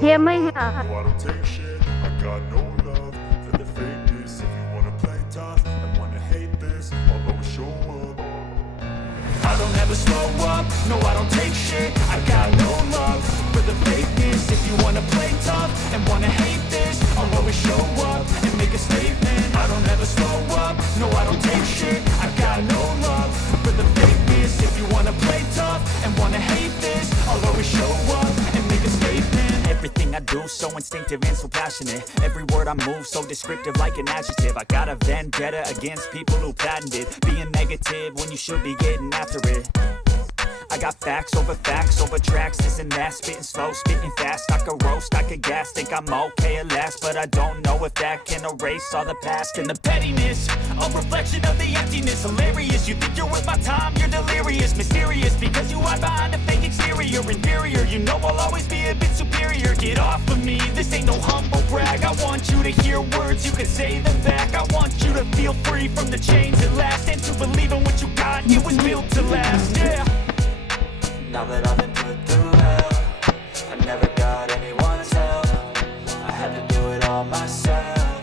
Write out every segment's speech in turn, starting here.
Hear my No, I don't take shit. I got no love for the fakeness. If you wanna play tough and wanna hate this, I'll always show up. I don't ever slow up. No, I don't take shit. I got no love for the fakeness. If you wanna play tough and wanna hate this, I'll always show up and make a statement. I don't ever slow up. No, I don't take shit. I got no love for the fakeness. If you wanna play tough and wanna hate this, I'll always show up and make a statement. Everything I do so instinctive and so passionate. Every word I move so descriptive like an adjective. I got a vendetta against people who patented being negative when you should be getting after it. I got facts over tracks, this and that. Spitting slow, spitting fast. I could roast, I could gas. Think I'm okay at last, but I don't know if that can erase all the past. And the pettiness, a reflection of the emptiness. Hilarious, you think you're worth my time, you're delirious. Mysterious, because you hide behind a fake exterior. Inferior, you know I'll always be a bit superior. Get off of me, this ain't no humble brag. I want you to hear words, you can say them back. I want you to feel free from the chains at last, and to believe in what you got, it was built to last, yeah. Now that I've been put through hell, I never got anyone's help. I had to do it all myself.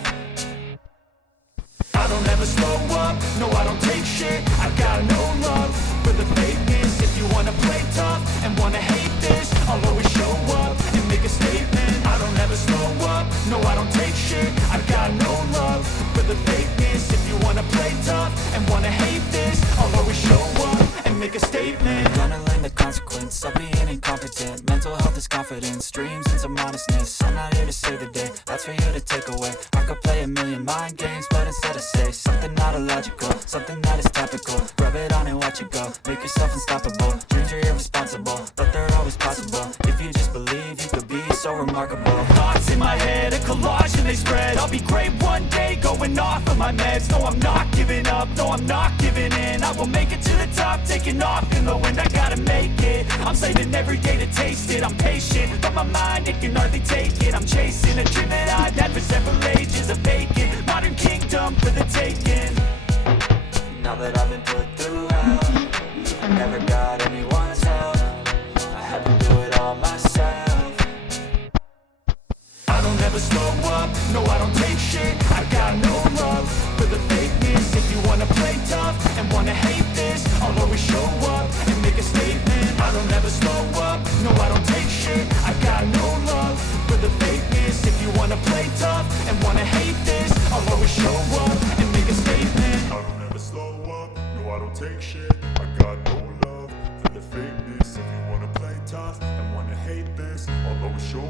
I don't ever slow up, no I don't take shit. I got no love for the fakeness. If you wanna play tough and wanna hate this, I'll always show up and make a statement. I don't ever slow up, no I don't take shit. I got no love for the fakeness. If you wanna play tough and wanna hate this, I'll always show up and make a statement. Gonna learn the consequence of being incompetent. Mental health is confidence, dreams into modestness. I'm not here to save the day, that's for you to take away. I could play a million mind games, but instead I say something not illogical, something that is topical. Rub it on and watch it go, make yourself unstoppable. Dreams are irresponsible, but they're always possible. If you just believe, you could be so remarkable. Thoughts in my head, a collage and they spread. I'll be great one day, going off of my meds. No, I'm not giving up, no, I'm not giving in. I will make it to the top, taking off in the wind. I gotta make it, I'm saving every day to taste it. I'm patient, but my mind, it can hardly take it. I'm chasing a dream that I've had for several ages. A vacant, modern kingdom for the taking. Now that I've been put through hell, I never got anyone's help. I had to do it all myself. I don't ever slow up, no I don't take shit. I got no love for the fakeness. If you wanna play tough and wanna hate this, I'll always show up and make a statement. I don't ever slow up, no I don't take shit. I got no love for the fakeness. If you wanna play tough and wanna hate this, I'll always show up and make a statement. I don't ever slow up, no I don't take shit. I got no love for the fakeness. If you wanna play tough and wanna hate this, I'll always show